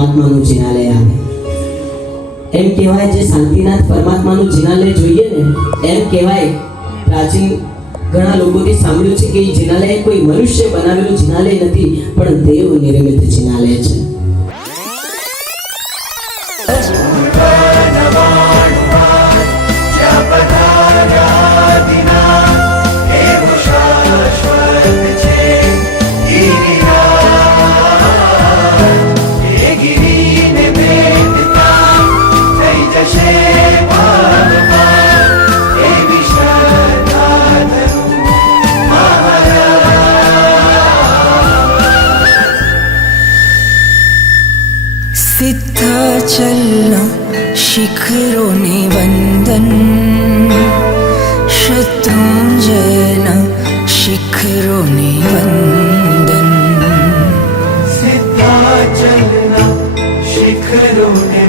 પરમાત્માનું જિનાલય આવે. એમ કહેવાય જે શાંતિનાથ પરમાત્માનું જિનાલય જોઈએ ને, એમ કહેવાય પ્રાચીન ઘણા લોકોથી સાંભળ્યું છે કે એ જિનાલય કોઈ મનુષ્ય બનાવેલું જિનાલય નથી, પણ દેવ નિર્મિત જિનાલય છે. सिद्धाचलना शिखरों ने वंदन, शत्रुंजयना शिखरों ने वंदन. सिद्धाचलना शिखरों ने